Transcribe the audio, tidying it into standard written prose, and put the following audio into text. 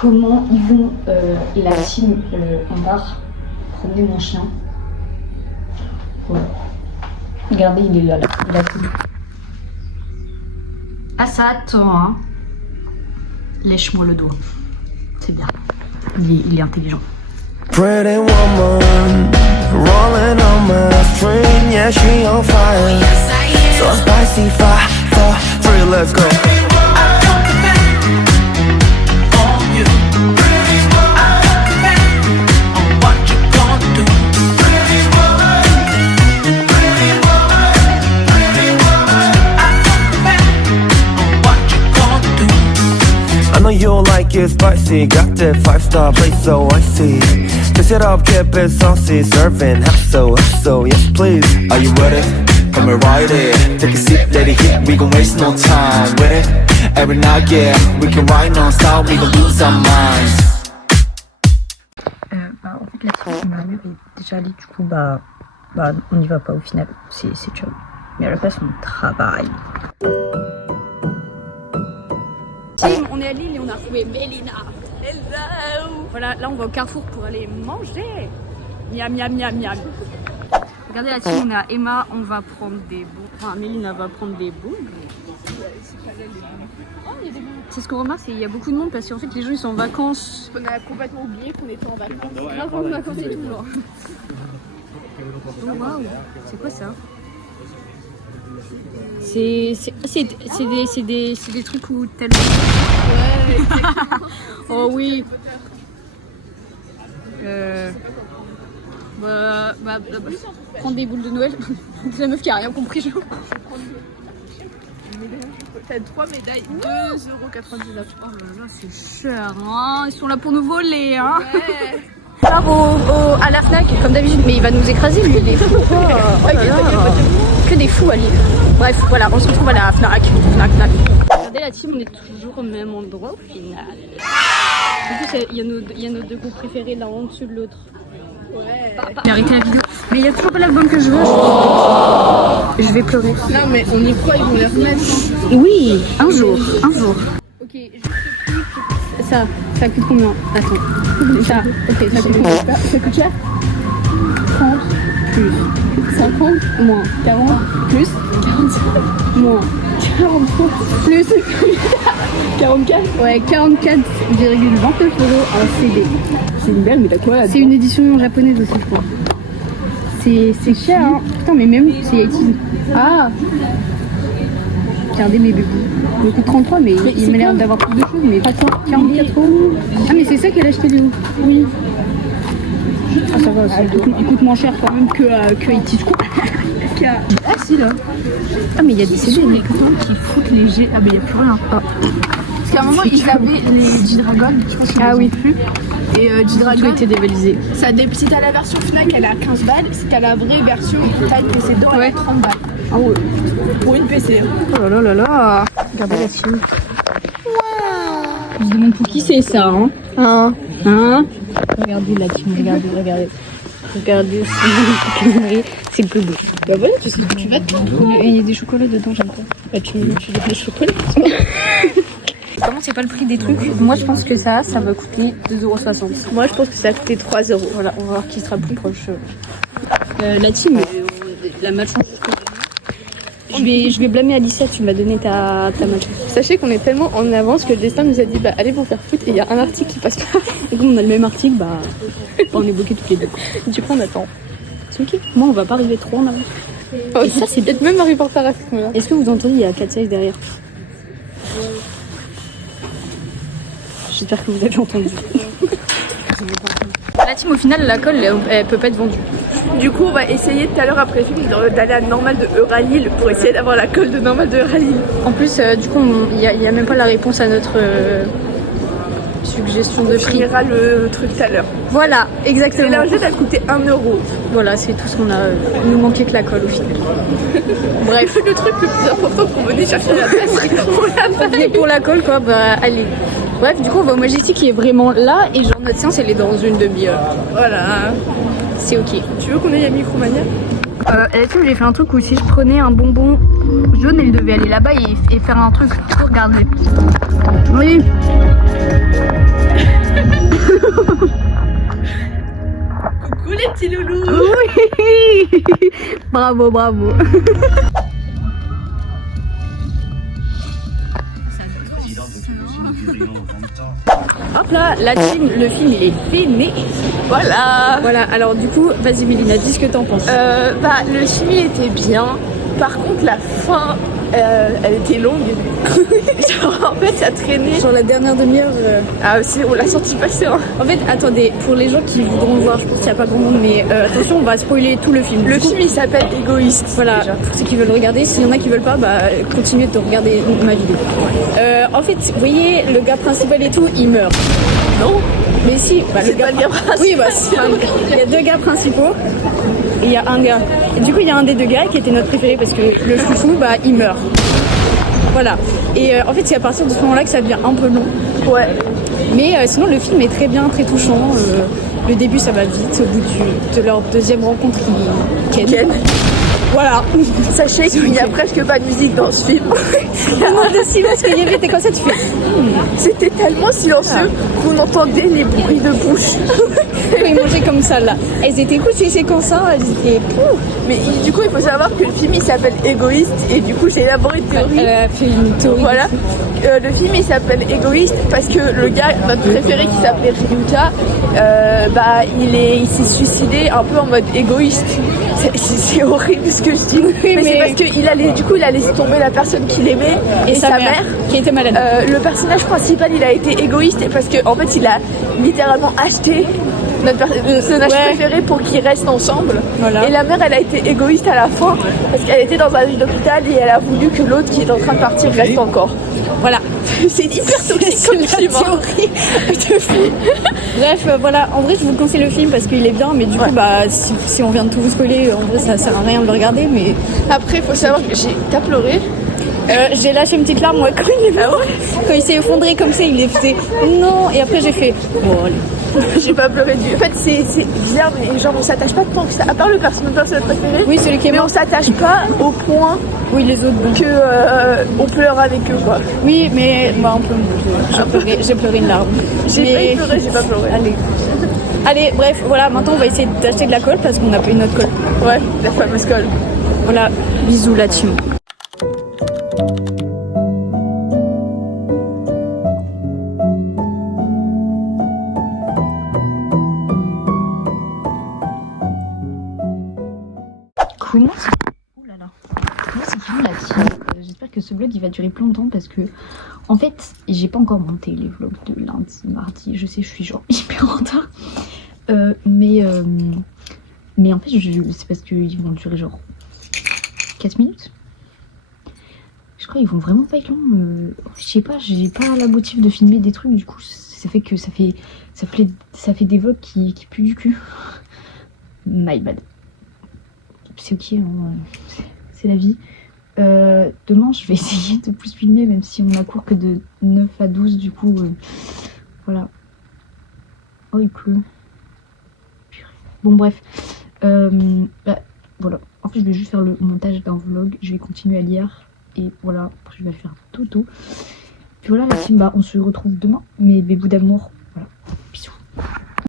comment ils vont, la team, on part promener mon chien. Voilà. Regardez, il est là, il a tout. Ah, ça attend, hein. Lèche-moi le doigt. C'est bien. Il est intelligent. Pretty woman, rolling on my string, yeah, she on fire. So spicy, 5, 4, 3, let's go. I know you'll like it spicy, got that 5-star place so icy. Fix it up, keep it saucy, serving hot so, yes please. Are you ready? Come and ride it. Take a sip, let it hit, we gon' waste no time with it. Every night, yeah, we can ride non-stop, we gon' lose our minds. En fait, la team m'avait déjà dit, du coup, on n'y va pas au final, c'est ciao. Mais à la place, on travaille. On est à Lille et on a retrouvé Mélina. Hello. Voilà, là on va au Carrefour pour aller manger. Miam miam miam miam. Regardez la team, on est à Emma, on va prendre des boules. Enfin, Mélina va prendre des boules. C'est ce qu'on remarque, c'est qu'il y a beaucoup de monde parce qu'en fait les gens ils sont en vacances. On a complètement oublié qu'on était en vacances. Grave en vacances et tout genre. Oh waouh, c'est quoi ça? C'est des trucs où tellement. Ouais, exactement. Oh oui. Prendre des boules de Noël. C'est la meuf qui a rien compris. T'as 3 médailles, 2,99€. Oh là là, c'est cher, hein. Ils sont là pour nous voler, hein. Ouais. À la Fnac, comme d'habitude, mais il va nous écraser, lui, il est fou. Oh là là. Que des fous à Lille. Bref, voilà, on se retrouve à la Fnac. Regardez la team, on est toujours au même endroit au final. En plus, il y a nos deux groupes préférés l'un en dessous de l'autre. Ouais. J'ai arrêté la vidéo, mais il y a toujours pas l'album que je veux. Je vais pleurer. Non mais on y croit, ils vont les remettre. Oui, un jour. Ok, juste le prix. Ça coûte combien? Attends. Ça coûte combien? Ça coûte cher. 30 Plus. 50 Moins. 40 Plus. 45 Moins. 43 Plus. 44. Ouais, 44,29€ un CD. C'est une belle, mais t'as quoi là? C'est une édition japonaise aussi, je crois. C'est cher, hein. Putain, mais même, c'est 80. Ah. Regardez mes bébés. Il coûte 33, mais il m'a l'air d'avoir plus de choses. Mais 44 euros. Ah, mais c'est ça qu'elle a acheté, Léo? Oui. Ah, ça va, il coûte moins cher quand même que Haïti, je crois. Ah si là. Ah, mais il y a des CD, mais Qui foutent les G. Ah mais y a plus rien. Ah. Parce qu'à un moment ils avaient les G-Dragon, je pense qu'ils Ah les ont oui. plus. Et tout G-Dragon, a été dévalisé. si t'as la version Fnac elle a 15 balles, si t'as la vraie version taille PC dedans elle a 30 balles. Ah ouais. Pour une PC. Oh là là là là. Regardez la team. Je me demande pour qui c'est ça, hein? Hein? Regardez la team, regardez. Regardez, c'est le plus beau. Bah voilà, tu sais que tu vas te Il y a des chocolats dedans, j'aime pas. Bah tu veux des chocolats. Comment c'est pas le prix des trucs? Moi je pense que ça va coûter 2,60€. Moi je pense que ça a coûté 3 €. Voilà, on va voir qui sera le plus proche. La team, la malchance. Je vais blâmer Alicia, tu m'as donné ta malchance. Sachez qu'on est tellement en avance que le destin nous a dit bah allez vous faire foutre et il y a un article qui passe pas. Et comme on a le même article, on est bloqués toutes les deux. Du coup on attend. C'est ok. Moi on va pas arriver trop en avance. Oh, ça c'est peut-être même Harry Potter à ce moment-là. Est-ce que vous entendez, il y a 4 size derrière? J'espère que vous avez entendu. La team au final, la colle elle peut pas être vendue. Du coup on va essayer tout à l'heure après film d'aller à Normal de Euralil pour essayer d'avoir la colle de Normal de Euralil. En plus, du coup, il n'y a même pas la réponse à notre suggestion de On prix. finira le truc tout à l'heure. Voilà, Et exactement. la lingette elle coûtait 1 €. Voilà, c'est tout ce qu'on a. Il nous manquait que la colle au final. Bref. Le truc le plus important qu'on venait chercher à la place, on l'a pas. Venez pour la colle, quoi, allez. Bref, du coup, on va au Majestic qui est vraiment là et genre notre séance elle est dans une demi-heure. Voilà. C'est ok. Tu veux qu'on aille à Micromania? J'ai fait un truc où si je prenais un bonbon jaune, elle devait aller là-bas et faire un truc. Regardez. Oui. Bravo, bravo. Hop là, la team, le film il est fini. Voilà. Voilà, alors du coup, vas-y Mélina, dis ce que t'en penses. Bah, le film il était bien. Par contre, la fin, elle était longue. Genre, en fait, ça traînait. Sur la dernière demi-heure. Ah, aussi, on l'a senti passer. Hein. En fait, attendez, pour les gens qui voudront le voir, je pense qu'il n'y a pas grand monde, mais attention, on va spoiler tout le film. Le film il s'appelle Égoïste. Voilà, déjà. pour ceux qui veulent regarder, s'il y en a qui veulent pas, bah continuez de regarder ma vidéo. En fait, vous voyez, le gars principal et tout, il meurt. Non. Mais si, bah, C'est pas le gars principal. Oui, bah, il y a deux gars principaux et il y a un gars. Et du coup, il y a un des deux gars qui était notre préféré parce que le chouchou, bah, il meurt. Voilà. Et en fait, c'est à partir de ce moment-là que ça devient un peu long. Ouais. Mais sinon, le film est très bien, très touchant. Le début, ça va vite. Au bout de leur deuxième rencontre, ils ken. Voilà. Sachez qu'il n'y a presque pas de musique dans ce film. Tellement de silence qu'il y avait, t'es comme ça, tu fais. C'était tellement silencieux qu'on entendait les bruits de bouche. Ils mangeaient comme ça là. Elles étaient cool ces séquences-là, elles étaient. Mais du coup, il faut savoir que le film il s'appelle Égoïste et du coup, j'ai élaboré une théorie. Elle a fait une théorie. Voilà. Le film il s'appelle Égoïste parce que le gars, notre préféré qui s'appelait Ryuta, bah il s'est suicidé un peu en mode égoïste. C'est horrible ce que je dis. Mais c'est parce qu'il a laissé tomber la personne qu'il aimait et sa mère qui était malade. Le personnage principal il a été égoïste parce que en fait il a littéralement acheté notre personnage préféré pour qu'ils restent ensemble. Voilà. Et la mère elle a été égoïste à la fin parce qu'elle était dans un lit d'hôpital et elle a voulu que l'autre qui est en train de partir reste encore. Voilà. C'est hyper toxique comme film. Bref, voilà. En vrai, je vous conseille le film parce qu'il est bien, mais du coup, bah, si on vient de tout vous spoiler, en vrai, ça sert à rien de le regarder. Mais après, il faut savoir que t'as pleuré. J'ai lâché une petite larme moi quand il est mort. Quand il s'est effondré comme ça, il est fait non. Et après, j'ai fait bon, allez. J'ai pas pleuré du. En fait, c'est bizarre, mais genre on s'attache pas tant que ça. À part le personnage préféré. Oui, celui qui est mort. Mais on s'attache pas au point. Oui, les autres bon. Que on pleure avec eux quoi. Oui, mais bah, un peu. J'ai pleuré une larme. J'ai pas pleuré. Allez, bref, voilà. Maintenant, on va essayer d'acheter de la colle parce qu'on a pas une autre colle. Ouais, la fameuse colle. Voilà. Bisous la team. Comment c'est fini la team. J'espère que ce vlog il va durer plus longtemps parce que en fait j'ai pas encore monté les vlogs de lundi, mardi. Je sais je suis genre hyper en retard. Mais en fait c'est parce qu'ils vont durer genre 4 minutes. Je crois qu'ils vont vraiment pas être longs. Je sais pas, j'ai pas la motive de filmer des trucs, du coup ça fait que ça fait des vlogs qui puent du cul. My bad. C'est ok, hein, c'est la vie. Demain je vais essayer de plus filmer même si on a cours que de 9 à 12 du coup voilà. Oh il pleut. Bon bref. Voilà. En fait je vais juste faire le montage d'un vlog. Je vais continuer à lire. Et voilà. Après je vais faire dodo. Puis voilà la team, bah on se retrouve demain. Mes bébous d'amour. Voilà. Bisous.